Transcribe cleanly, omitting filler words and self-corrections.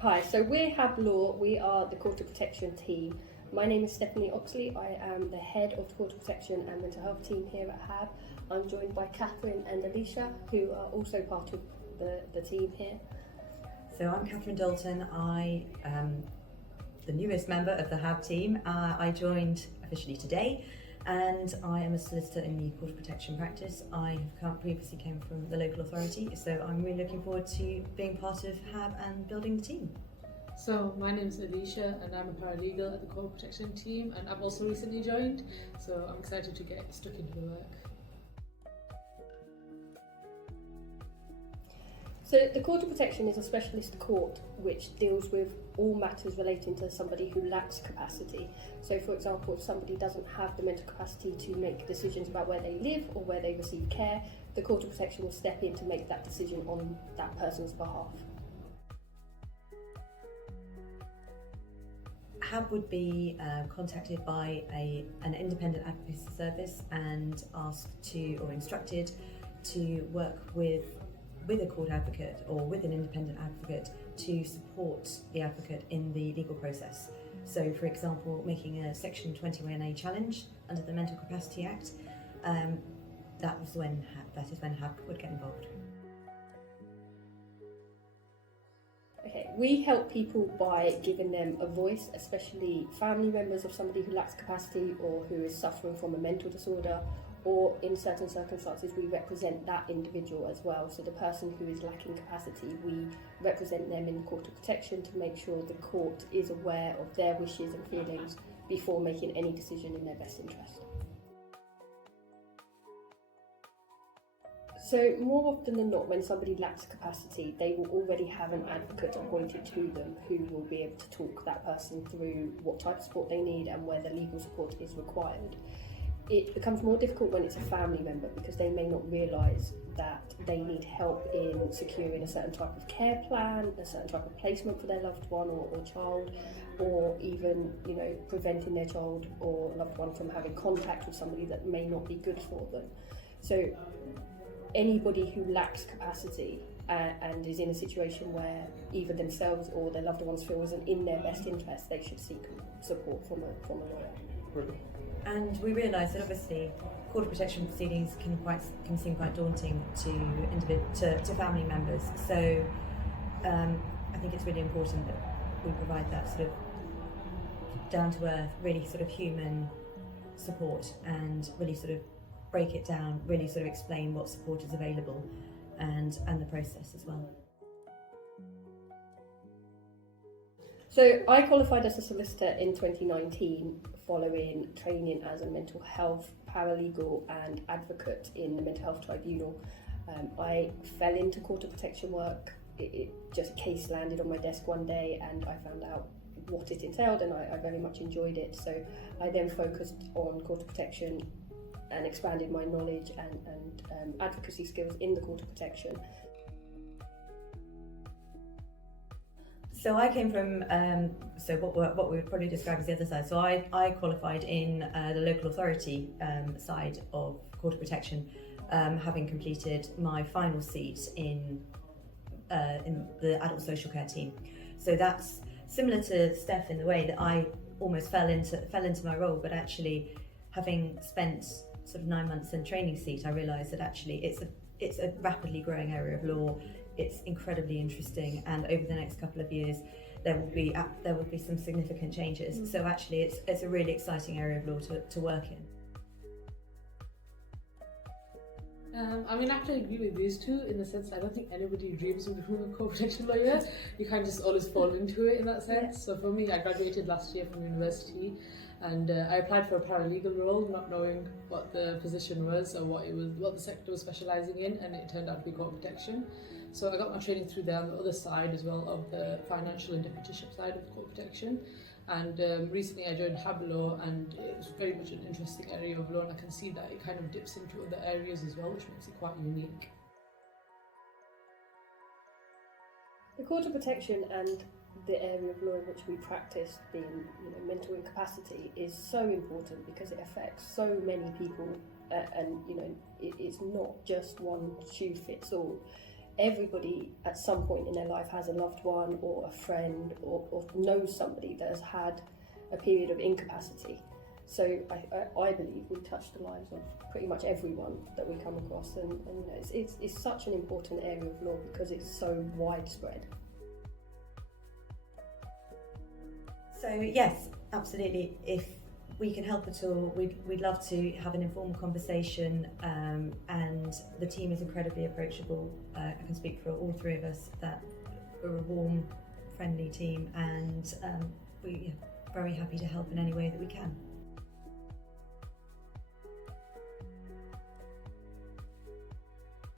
Hi, so we're HAB Law, we are the Court of Protection team. My name is Stephanie Oxley, I am the head of the Court of Protection and Mental Health team here at HAB. I'm joined by Katherine and Aleesha, who are also part of the team here. So I'm Katherine Dalton, I am the newest member of the HAB team. I joined officially today and I am a solicitor in the Court of Protection practice. I previously came from the local authority, so I'm really looking forward to being part of HAB and building the team. So my name is Aleesha and I'm a paralegal at the Court of Protection team, and I've also recently joined, so I'm excited to get stuck into the work. So the Court of Protection is a specialist court which deals with all matters relating to somebody who lacks capacity. So for example, if somebody doesn't have the mental capacity to make decisions about where they live or where they receive care, the Court of Protection will step in to make that decision on that person's behalf. HAB would be contacted by an independent advocacy service and asked to, or instructed to work with a court advocate or with an independent advocate to support the advocate in the legal process. So for example, making a Section 21A challenge under the Mental Capacity Act, that is when HAB would get involved. Okay, we help people by giving them a voice, especially family members of somebody who lacks capacity or who is suffering from a mental disorder, or in certain circumstances we represent that individual as well. So the person who is lacking capacity, we represent them in the Court of Protection to make sure the court is aware of their wishes and feelings before making any decision in their best interest. So more often than not, when somebody lacks capacity, they will already have an advocate appointed to them who will be able to talk that person through what type of support they need and whether legal support is required. It becomes more difficult when it's a family member because they may not realise that they need help in securing a certain type of care plan, a certain type of placement for their loved one or child, or even, preventing their child or loved one from having contact with somebody that may not be good for them. So anybody who lacks capacity and is in a situation where either themselves or their loved ones feel isn't in their best interest, they should seek support from a lawyer. Brilliant. And we realised that obviously court of protection proceedings can seem quite daunting to family members. So I think it's really important that we provide that sort of down to earth, really sort of human support, and really sort of break it down, really sort of explain what support is available and the process as well. So I qualified as a solicitor in 2019 following training as a mental health paralegal and advocate in the Mental Health Tribunal. I fell into Court of Protection work. It just a case landed on my desk one day and I found out what it entailed, and I very much enjoyed it. So I then focused on Court of Protection and expanded my knowledge and advocacy skills in the Court of Protection. So I came from what we would probably describe as the other side. So I qualified in the local authority side of Court of Protection, having completed my final seat in the adult social care team. So that's similar to Steph in the way that I almost fell into my role, but actually having spent sort of 9 months in training seat, I realised that actually it's a rapidly growing area of law. It's incredibly interesting, and over the next couple of years there will be some significant changes. So actually it's a really exciting area of law to work in. I have to agree with these two in the sense I don't think anybody dreams of becoming a court protection lawyer. You kind of just always fall into it in that sense. Yeah. So for me, I graduated last year from university, and I applied for a paralegal role, not knowing what the position was or what the sector was specialising in, and it turned out to be court protection. So I got my training through there on the other side as well of the financial and deputyship side of court protection. And recently I joined HAB Law, and it was very much an interesting area of law, and I can see that it kind of dips into other areas as well, which makes it quite unique. The Court of Protection and the area of law in which we practice, being mental incapacity, is so important because it affects so many people, and it's not just one shoe fits all. everybody at some point in their life has a loved one or a friend or knows somebody that has had a period of incapacity. So I believe we touch the lives of pretty much everyone that we come across, and you know, it's such an important area of law because it's so widespread. So yes, absolutely. If we can help at all, we'd love to have an informal conversation, and the team is incredibly approachable. I can speak for all three of us that we're a warm, friendly team, and we're very happy to help in any way that we can.